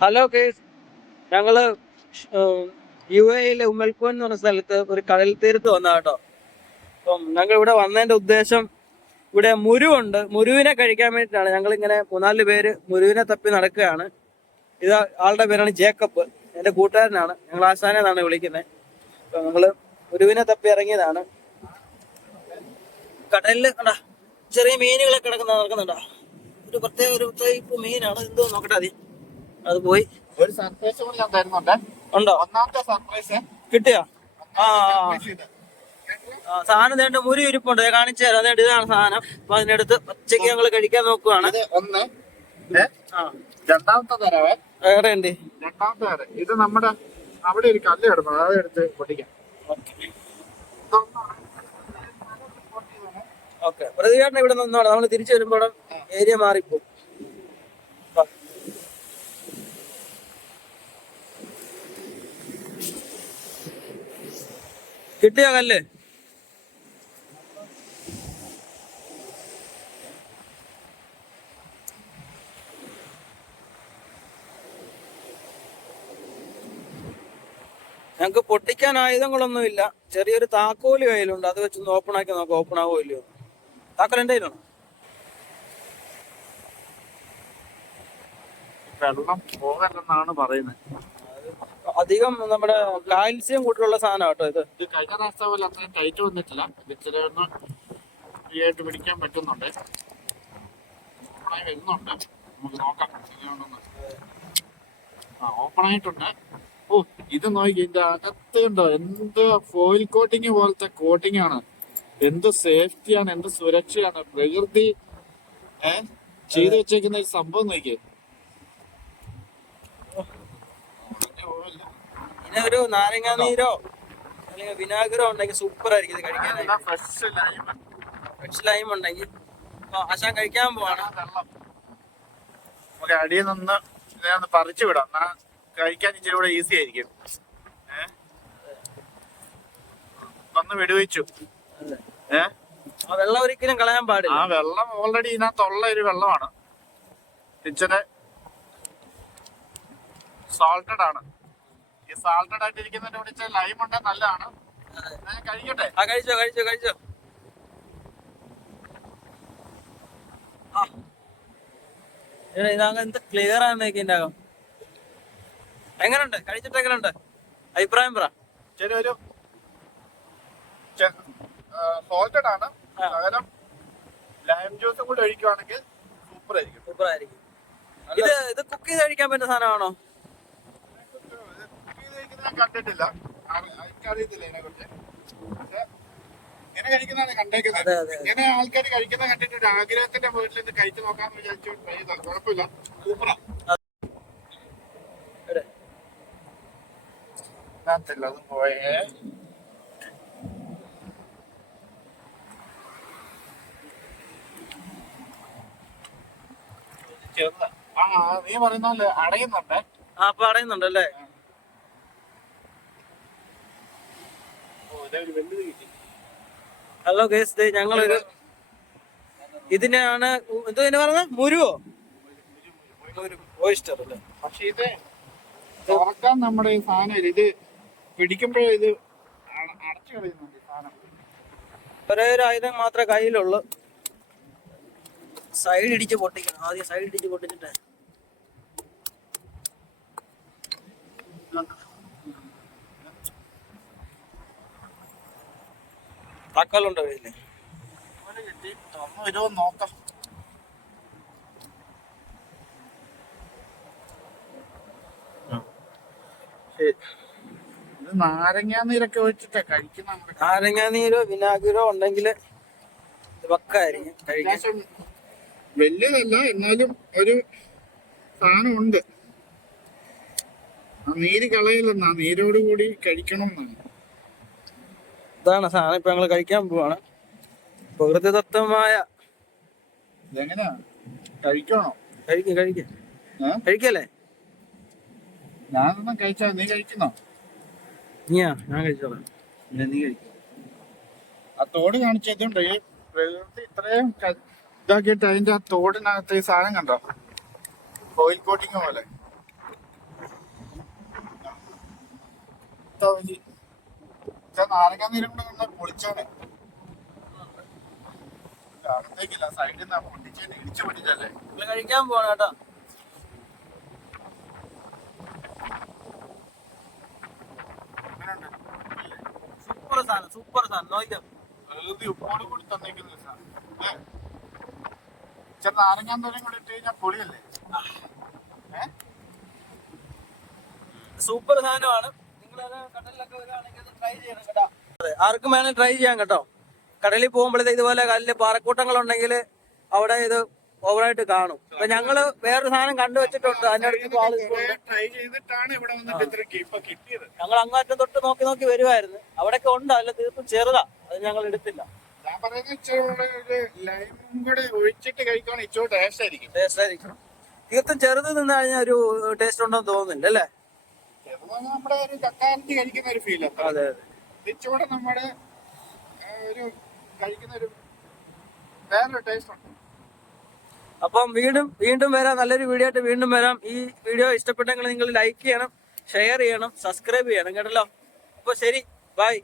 Hello case, ഞങ്ങള് UAE ഉമ്മൽക്കോൻ എന്ന് പറഞ്ഞ സ്ഥലത്ത് ഒരു കടൽ തീരത്ത് വന്ന കേട്ടോ. അപ്പം ഞങ്ങൾ ഇവിടെ വന്നതിന്റെ ഉദ്ദേശം, ഇവിടെ മുരുവുണ്ട്. മുരുവിനെ കഴിക്കാൻ വേണ്ടിയിട്ടാണ് ഞങ്ങൾ ഇങ്ങനെ 3-4 പേര് മുരുവിനെ തപ്പി നടക്കുകയാണ്. ഇത് ആളുടെ പേരാണ് ജേക്കബ്, എന്റെ കൂട്ടുകാരനാണ്. ഞങ്ങൾ ആശാനെ എന്നാണ് വിളിക്കുന്നത്. അപ്പൊ ഞങ്ങള് മുരുവിനെ തപ്പി ഇറങ്ങിയതാണ്. കടലില് കണ്ടാ ചെറിയ മീനുകളൊക്കെ നടക്കുന്നുണ്ടോ? ഒരു പ്രത്യേക ടൈപ്പ് മീനാണ്. എന്തോ നോക്കട്ടെ ആദ്യം. അത് പോയി. ഒരു സർപ്രൈസ് കൂടി ഞാൻ തരുന്നുണ്ട്. ഉണ്ടോ? ഒന്നാമത്തെ സർപ്രൈസ് കിട്ടിയോ? സാധനം നേണ്ട മുരി ഇരിപ്പുണ്ട്, കാണിച്ചു തരാം. അതേണ്ട ഇതാണ് സാധനം. അപ്പൊ അതിനടുത്ത് പച്ചക്ക് ഞങ്ങൾ കഴിക്കാൻ നോക്കുവാണ്. ഒന്ന്. രണ്ടാമത്തെ തരവേ വേറെ ഉണ്ട്. രണ്ടാമത്തെ തരം ഇത് നമ്മുടെ അവിടെ ഒരു കല്ല് കിടന്നു, അതെടുത്ത് പൊട്ടിക്കാം. ഓക്കെ, പ്രതികരണം ഇവിടെ നിന്നോളാം. നമ്മൾ തിരിച്ചു വരുമ്പോഴും ഏരിയ മാറിപ്പോ. കിട്ടിയോ കല്ല്? ഞങ്ങക്ക് പൊട്ടിക്കാൻ ആയുധങ്ങളൊന്നുമില്ല. ചെറിയൊരു താക്കോല് കയ്യിലുണ്ട്, അത് വെച്ചൊന്ന് ഓപ്പൺ ആക്കി നോക്കാം. ഓപ്പൺ ആവോ ഇല്ലയോ? താക്കോൽ എന്റെ കയ്യിലാണോ? വെള്ളം പോകല്ലെന്നാണ് പറയുന്നത്. അധികം നമ്മുടെ കാൽസ്യം കൂട്ടിലുള്ള സാധനം കേട്ടോ ഇത്. ഇത് കഴിഞ്ഞ പ്രാവശ്യത്തെ പോലെ അത്രയും ടൈറ്റ് വന്നിട്ടില്ല. ഇച്ചിരി ഒന്ന് ഫ്രീ ആയിട്ട് പിടിക്കാൻ പറ്റുന്നുണ്ട്. വരുന്നുണ്ട്, നമുക്ക് നോക്കാം. ഓപ്പൺ ആയിട്ടുണ്ട്. ഓ, ഇത് നോക്കി, ഇതിന്റെ അകത്ത് ഉണ്ടോ എന്ത് ഫോയിൽ കോട്ടിങ് പോലത്തെ കോട്ടിങ് ആണ്. എന്ത് സേഫ്റ്റിയാണ്, എന്ത് സുരക്ഷയാണ്. പ്രകൃതി ചെയ്തു വെച്ചേക്കുന്ന ഒരു സംഭവം നോക്കിയേ. ഒരു നാരങ്ങാ നീരോ അല്ലെങ്കിൽ വിനാഗിരോ ഉണ്ടെങ്കിൽ സൂപ്പർ ആയിരിക്കും ഇത് കഴിക്കാനായിട്ട്. ഫ്രഷ് ലൈം ഉണ്ടെങ്കിൽ ആശാൻ കഴിക്കാൻ പോവാണ്. നമുക്ക് അടിയിൽ നിന്ന് ഇതിനൊന്ന് പറിച്ചു വിടാം, കഴിക്കാൻ ഇച്ചിരി കൂടെ ഈസി ആയിരിക്കും. ഒന്ന് വെടിവെച്ചു. വെള്ളം ഒരിക്കലും കളയാൻ പാടില്ല. ആ വെള്ളം ഓൾറെഡി ഇതിനകത്തുള്ള ഒരു വെള്ളമാണ്. ഇച്ചിരി സാൾട്ടഡ് ആണ്. ഈ സാൾട്ടഡ് ആയിട്ട് ഇരിക്കുന്നതിന്റെ കൂടെ ഇച്ചിരി ലൈം ഉണ്ട്, നല്ലതാണ്. കഴിക്കട്ടെ? കഴിച്ചോ. എന്ത് ക്ലിയർ ആണ് ഇതിന്റെ അകം. എങ്ങനെയുണ്ട്? കഴിച്ചിട്ട് എങ്ങനെയുണ്ട്? അഭിപ്രായം പറ. ശരി, ഒരു സോൾട്ടഡ് ആണ്. പകരം ലൈം ജ്യൂസും കൂടി ഒഴിക്കുവാണെങ്കിൽ സൂപ്പർ ആയിരിക്കും. ഇത് കുക്ക് ചെയ്ത് കഴിക്കാൻ പറ്റുന്ന സാധനമാണോ? കുക്ക് ചെയ്ത് കഴിക്കുന്നത് ഞാൻ കണ്ടിട്ടില്ല, എനിക്കറിയത്തില്ല ഇതിനെ കുറിച്ച്. പക്ഷെ ഇങ്ങനെ കഴിക്കുന്നതാണ് കണ്ടേക്കുന്നത്. ഇങ്ങനെ ആൾക്കാർ കഴിക്കുന്ന കണ്ടിട്ട് ഒരു ആഗ്രഹത്തിന്റെ വീട്ടിൽ ഇത് കഴിച്ചു നോക്കാന്ന് വിചാരിച്ചു ട്രൈ ചെയ്താൽ കുഴപ്പമില്ല, സൂപ്പറാ. അതും പോയേ. നീ പറയുന്ന പോലെ അടയുന്നുണ്ട്. അപ്പൊ അടയുന്നുണ്ടല്ലേ? ഹലോ ഗേസ്, ഞങ്ങളൊരു ഇതിനാണ് എന്തോ ഇതിനെ പറഞ്ഞ മുരുവോ ഓയിസ്റ്റർ അല്ലേ? പക്ഷെ ഇത് തുറക്കാൻ നമ്മുടെ ഈ സാധനം ഇത് പിടിക്കുമ്പോഴേ ഇത് അടച്ചു കളയുന്നുണ്ട് സാധനം. ഒരേ ഒരു ആയുധം മാത്രമേ കയ്യിലുള്ളൂ. സൈഡ് ഇടിച്ച് പൊട്ടിക്കണം. ആദ്യം സൈഡ് ഇടിച്ച് പൊട്ടിച്ചിട്ട് താക്കോലുണ്ടോ കയ്യില്? നോക്കാം. ഇത് നാരങ്ങാ നീരൊക്കെ ഒഴിച്ചിട്ടാ കഴിക്കുന്ന. നാരങ്ങാ നീരോ വിനാഗിരോ ഉണ്ടെങ്കിൽ വക്കായിരിക്കും കഴിക്കാൻ. വലിയതല്ല, എന്നാലും ഒരു സാധനം ഉണ്ട്. ആ നീര് കളയില്ലെന്നാ, നീരോട് കൂടി കഴിക്കണം എന്നാണ്. ഇതാണ് സാധനം. ഇപ്പൊ ഞങ്ങള് കഴിക്കാൻ പോവാണ്. പ്രകൃതിദത്തമായ. ഇതെങ്ങനെയാ കഴിക്കണോ? കഴിക്കല്ലേ? ഞാനൊന്നും കഴിച്ചാ നീ കഴിക്കുന്നോ? ഞാൻ കഴിച്ചോളാം. നീ കഴിക്കും. ആ തോട് കാണിച്ചതുകൊണ്ട് ഈ പ്രകൃതി ഇത്രയും ഇതാക്കിയിട്ട് അതിന്റെ ആ തോടിനകത്ത് ഈ സാധനം കണ്ടോ, ഓയിൽ കോട്ടിങ് പോലെ. നത്തോലി നാരങ്ങ നീരും കൂടെ കണ്ടാൽ പൊളിച്ചോനെ. അകത്തേക്കില്ല, സൈഡിൽ നിന്ന് പൊട്ടിച്ചേനെ, ഇടിച്ചു പൊട്ടിച്ചല്ലേ. കഴിക്കാൻ പോണ കേട്ടോ. സൂപ്പർ സാധനം, സൂപ്പർ സാധനം. നോക്കാം പ്രകൃതി ഉപ്പോട് കൂടി തന്നേക്കുന്ന സാധനം. നാരങ്ങാൻ തോലും കൂടി ഇട്ട് കഴിഞ്ഞാൽ പൊളിയല്ലേ. സൂപ്പർ സാധനമാണ്. നിങ്ങൾ കടലിലൊക്കെ വരികയാണെങ്കിൽ ട്രൈ ചെയ്യണം കേട്ടോ. അതെ, ആർക്കും വേണം ട്രൈ ചെയ്യാം കേട്ടോ. കടലിൽ പോകുമ്പോഴത്തെ ഇതുപോലെ കല്ല് പാറക്കൂട്ടങ്ങൾ ഉണ്ടെങ്കിൽ അവിടെ ഇത് ഓവറായിട്ട് കാണും. അപ്പൊ ഞങ്ങള് വേറൊരു സാധനം കണ്ടുവച്ചിട്ടുണ്ട്. അതിന്റെ അടുത്ത് ട്രൈ ചെയ്തിട്ടാണ് ഇവിടെ വന്നിട്ട് കിട്ടിയത്. ഞങ്ങൾ അങ്ങാറ്റം തൊട്ട് നോക്കി നോക്കി വരുമായിരുന്നു. അവിടെയൊക്കെ ഉണ്ട്, അല്ല തീർത്തും ചെറുതാ, അത് ഞങ്ങൾ എടുത്തില്ല. ഞാൻ പറയുന്നത് ലൈമും കൂടെ ഒഴിച്ചിട്ട് കഴിക്കാൻ ഇച്ചോ ടേസ്റ്റ് ആയിരിക്കും. ടേസ്റ്റ് ആയിരിക്കണം. തീർത്തും ചെറുത് നിന്ന് കഴിഞ്ഞാൽ ഒരു ടേസ്റ്റ് ഉണ്ടെന്ന് തോന്നുന്നില്ല അല്ലേ? നമ്മുടെ ഒരു കക്കാരത്തി കഴിക്കുന്ന ഒരു ഫീൽ. അതെ അതെ. ഇച്ചൂടെ നമ്മുടെ ഒരു കഴിക്കുന്ന ഒരു വേറൊരു ടേസ്റ്റ് ഉണ്ട്. അപ്പം വീണ്ടും വരാം, നല്ലൊരു വീഡിയോ ആയിട്ട് വീണ്ടും വരാം. ഈ വീഡിയോ ഇഷ്ടപ്പെട്ടെങ്കിൽ നിങ്ങൾ ലൈക്ക് ചെയ്യണം, ഷെയർ ചെയ്യണം, സബ്സ്ക്രൈബ് ചെയ്യണം കേട്ടല്ലോ. അപ്പൊ ശരി, ബൈ.